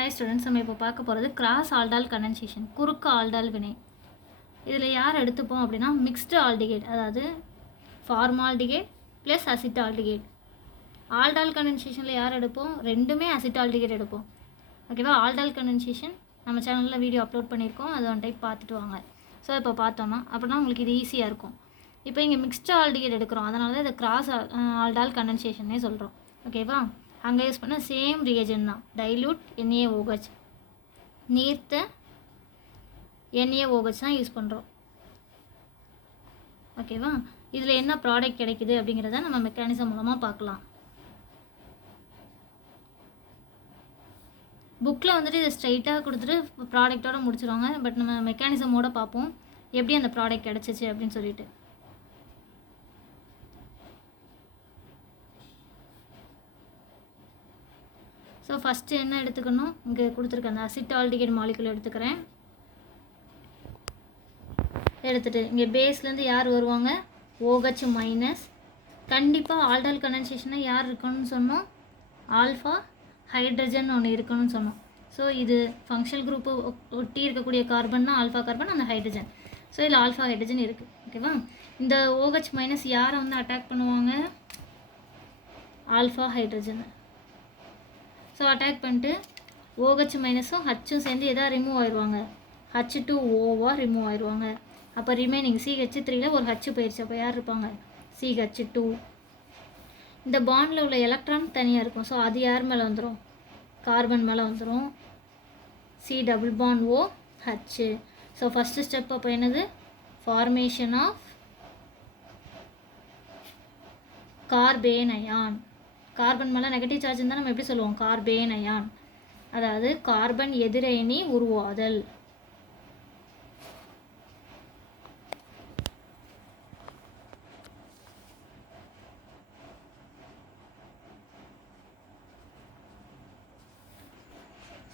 Hi students நம்ம இப்போ பார்க்க போகிறது கிராஸ் ஆல்டால் கண்டன்சேஷன் குறுக்கு ஆல்டால் வினை. இதில் யார் எடுத்துப்போம் அப்படின்னா மிக்ஸ்டு ஆல்டிகேட் அதாவது ஃபார்மால்டிகேட் ப்ளஸ் அசிட்டால்டிகேட் ஆல்டால் கண்டன்சேஷனில் யார் எடுப்போம்? ரெண்டுமே அசிட்டால்டிகேட் எடுப்போம். ஓகேவா ஆல்டால் கண்டன்சேஷன் நம்ம சேனலில் வீடியோ அப்லோட் பண்ணியிருக்கோம். அதை ஒன் டைப் பார்த்துட்டு வாங்க. ஸோ இப்போ பார்த்தோன்னா அப்படின்னா உங்களுக்கு இது ஈஸியாக இருக்கும். இப்போ இங்கே மிக்ஸ்டு ஆல்டிகேட் எடுக்கிறோம். அதனால தான் இதை கிராஸ் ஆல்டால் கண்டன்சேஷன்னே சொல்கிறோம் ஓகேவா அங்கே யூஸ் பண்ண சேம் ரியேஜன் தான். டைல்யூட் NaOH நீர்த்த ஓகச் தான் யூஸ் பண்ணுறோம் ஓகேவா இதில் என்ன ப்ராடக்ட் கிடைக்குது அப்படிங்கிறத நம்ம மெக்கானிசம் மூலமாக பார்க்கலாம். புக்கில் வந்துட்டு இதை ஸ்ட்ரைட்டாக கொடுத்துட்டு ப்ராடக்ட்டோட முடிச்சிருவாங்க. பட் நம்ம மெக்கானிசமோடு பார்ப்போம். எப்படி அந்த ப்ராடக்ட் கிடச்சிச்சு அப்படின்னு சொல்லிட்டு. ஸோ ஃபஸ்ட்டு என்ன எடுத்துக்கணும்? இங்கே கொடுத்துருக்க அந்த அசிட்டால்டிகேட் மாலிகுல் எடுத்துக்கிறேன். எடுத்துகிட்டு இங்கே பேஸ்லேருந்து யார் வருவாங்க? ஓஹெச் மைனஸ் கண்டிப்பாக ஆல்டால் கண்டென்சேஷனாக யார் இருக்கணும்னு சொன்னோம்? ஆல்ஃபா ஹைட்ரஜன் ஒன்று இருக்கணும்னு சொன்னோம். ஸோ இது ஃபங்க்ஷனல் குரூப்பு ஒட்டி இருக்கக்கூடிய கார்பன்னா ஆல்ஃபா கார்பன் அந்த ஹைட்ரஜன் ஸோ இதில் ஆல்ஃபா ஹைட்ரஜன் இருக்குது ஓகேவா இந்த OH ஓஹெச் மைனஸ் யாரை வந்து அட்டாக் பண்ணுவாங்க? ஆல்ஃபா ஹைட்ரஜன் ஸோ அட்டாக் பண்ணிட்டு ஓஹெச் மைனஸும் ஹச்சும் சேர்ந்து எதாவது ரிமூவ் ஆயிடுவாங்க ஹச் டூ ஓவாக ரிமூவ் ஆயிடுவாங்க அப்போ ரிமைனிங் சிஹெச் த்ரீயில் ஒரு ஹச் போயிடுச்சு அப்போ யார் இருப்பாங்க? சிஹெச் டூ இந்த பாண்டில் உள்ள எலக்ட்ரான் தனியாக இருக்கும். ஸோ அது யார் மேலே வந்துடும் கார்பன் மேலே வந்துடும் C double bond O H so first step அப்போ என்னது? Formation of carbanion carbon மேலே நெகட்டிவ் சார்ஜ் இருந்தால் நம்ம எப்படி சொல்லுவோம்? கார்பேன் அயான். அதாவது கார்பன் எதிரணி உருவாதல்.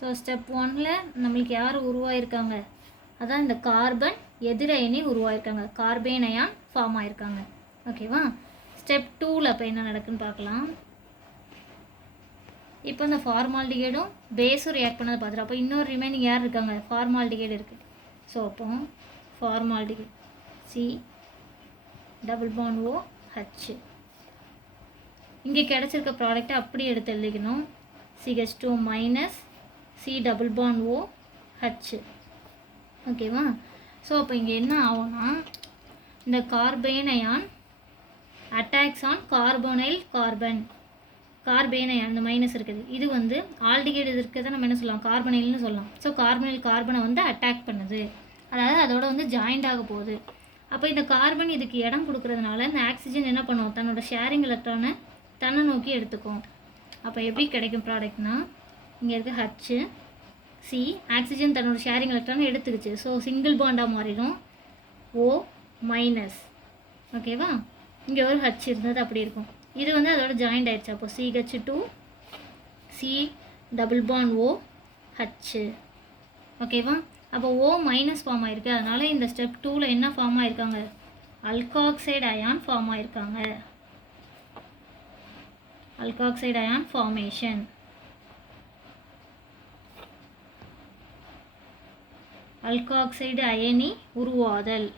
ஸோ ஸ்டெப் ஒன்ல நம்மளுக்கு யார் உருவாயிருக்காங்க? அதான் இந்த கார்பன் எதிரணி உருவாயிருக்காங்க. கார்பேன் அயான் ஃபார்ம் ஆயிருக்காங்க. ஓகேவா ஸ்டெப் டூவில் அப்போ என்ன நடக்குன்னு பார்க்கலாம். இப்போ இந்த ஃபார்மால்டிகேடும் பேஸும் ரியாக்ட் பண்ணதை பார்த்துட்டு அப்போ இன்னொரு ரிமைனிங் யார் இருக்காங்க? ஃபார்மால்டிகேட் இருக்குது ஸோ அப்போ formaldehyde C double bond O H இங்கே கிடச்சிருக்க ப்ராடக்ட்டை அப்படி எடுத்து எழுதிக்கணும். CH two minus C double bond O H ஓகேவா ஸோ அப்போ இங்கே என்ன ஆகும்னா இந்த carbanion attacks on carbonyl carbon கார்பேனை அந்த மைனஸ் இருக்குது. இது வந்து ஆல்டிகேட் இது இருக்கிறத நம்ம என்ன சொல்லலாம்? கார்பனைல்னு சொல்லலாம். ஸோ கார்பனைல் கார்பனை வந்து அட்டாக் பண்ணுது. அதாவது அதோட வந்து ஜாயிண்ட் ஆக போகுது. அப்போ இந்த கார்பன் இதுக்கு இடம் கொடுக்கறதுனால இந்த ஆக்சிஜன் என்ன பண்ணுவோம் தன்னோட ஷேரிங் எலக்ட்ரானை தன்னை நோக்கி எடுத்துக்கும். அப்போ எப்படி கிடைக்கும் ப்ராடக்ட்னா இங்கே இருக்க ஹச்சு சி ஆக்சிஜன் தன்னோட ஷேரிங் எலக்ட்ரானை எடுத்துக்கிச்சு. ஸோ சிங்கிள் பாண்டாக மாறிடும். ஓ மைனஸ் ஓகேவா இங்கே ஒரு ஹச் இருந்தது அப்படி இருக்கும். இது வந்து அதோட ஜாயிண்ட் ஆயிடுச்சு. அப்போ CH two C double bond O H ஓகேவா அப்போ ஓ மைனஸ் ஃபார்ம் ஆயிருக்கு. அதனால் இந்த ஸ்டெப் டூவில் என்ன ஃபார்ம் ஆயிருக்காங்க? அல்காக்சைடு அயான் ஃபார்ம் ஆயிருக்காங்க. அல்காக்சைடு அயான் ஃபார்மேஷன் அல்காக்சைடு அயனி உருவாதல்.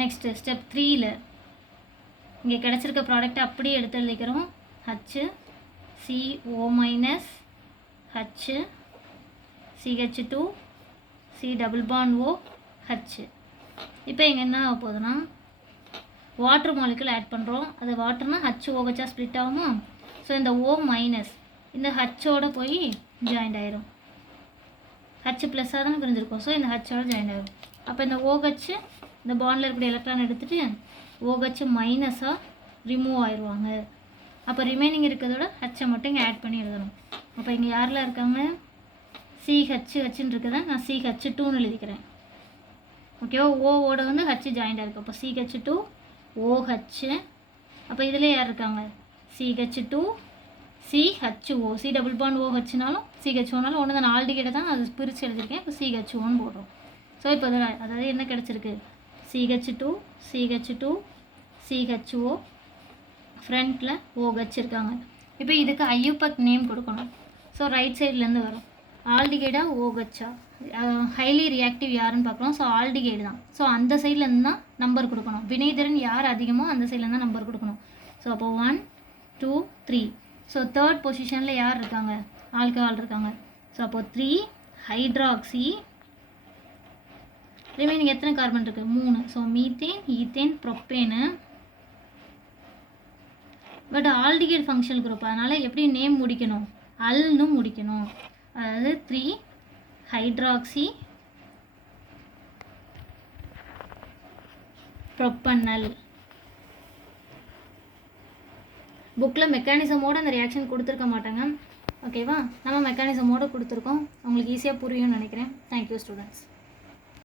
நெக்ஸ்ட்டு ஸ்டெப் த்ரீயில் இங்கே கிடச்சிருக்க ப்ராடக்ட்டை அப்படியே எடுத்து எழுதிக்கிறோம். H C O minus H CH two C double bond O H இப்போ இங்கே என்ன ஆக போகுதுன்னா வாட்ரு மாலிகுல் ஆட் பண்ணுறோம் அது வாட்டர்னா ஹச் ஓஹெச்சாக ஸ்ப்ளிட் ஆகுமா? ஸோ இந்த ஓ மைனஸ் இந்த ஹச்சோட போய் ஜாயிண்ட் ஆயிரும். ஹச் ப்ளஸ்ஸாக தானே பிரிஞ்சிருக்கும். ஸோ இந்த ஹச்சோட ஜாயின் ஆகும் அப்போ இந்த ஓஹெச்சு இந்த பாண்டில் இருக்கிற எலக்ட்ரான் எடுத்துகிட்டு ஓஹெச் OH மைனஸாக ரிமூவ் ஆயிடுவாங்க அப்போ ரிமைனிங் இருக்கிறதோட ஹச்சை மட்டும் இங்கே ஆட் பண்ணி எழுதணும். அப்போ இங்கே யாரில் இருக்காங்க? சிஹெச் ஹச்சுன்னு இருக்குதா. நான் சிஹெச் டூன்னு எழுதிக்கிறேன். ஓகேவா ஓவோட வந்து ஹச்சு ஜாயிண்டாக இருக்குது அப்போ சிஹெச் டூ ஓஹெச் அப்போ இதில் யார் இருக்காங்க? CH two CHO C double bond ஓஹெச்னாலும் சிஹெச்ஓனாலும் ஒன்று தான் ஆல்டிகேட்டை தான் அது பிரித்து எழுதியிருக்கேன். இப்போ சிஹெச்ஓன்னு போடுறோம். ஸோ இப்போ அதில் அதாவது என்ன கிடச்சிருக்கு? CH two CH two CHO ஃப்ரண்ட்டில் ஓஹெச் இருக்காங்க இப்போ இதுக்கு ஐயூபக் நேம் கொடுக்கணும். ஸோ ரைட் சைட்லேருந்து வரும். ஆல்டிகேடா ஓஹெச்சா ஹைலி ரியாக்டிவ் யாருன்னு பார்க்குறோம் ஸோ ஆல்டிகேடு தான். ஸோ அந்த சைட்லேருந்து தான் நம்பர் கொடுக்கணும். வினைதிறன் யார் அதிகமோ அந்த சைட்லேருந்து தான் நம்பர் கொடுக்கணும். ஸோ அப்போ one two three so third பொசிஷனில் யார் இருக்காங்க? ஆல்கஹால் இருக்காங்க. ஸோ அப்போது த்ரீ ஹைட்ராக்சி ரிமைனிங் எத்தனை கார்பன் இருக்குது மூணு. So methane ethane propane but aldehyde function group அதனால் எப்படி நேம் முடிக்கணும்? அல்னு முடிக்கணும். அதாவது த்ரீ ஹைட்ராக்சி ப்ரொப்பனல் புக்கில் மெக்கானிசமோடு அந்த ரியாக்ஷன் கொடுத்துருக்க மாட்டாங்க. ஓகேவா நம்ம மெக்கானிசமோடு கொடுத்துருக்கோம். உங்களுக்கு ஈஸியாக புரியும்னு நினைக்கிறேன். Thank you students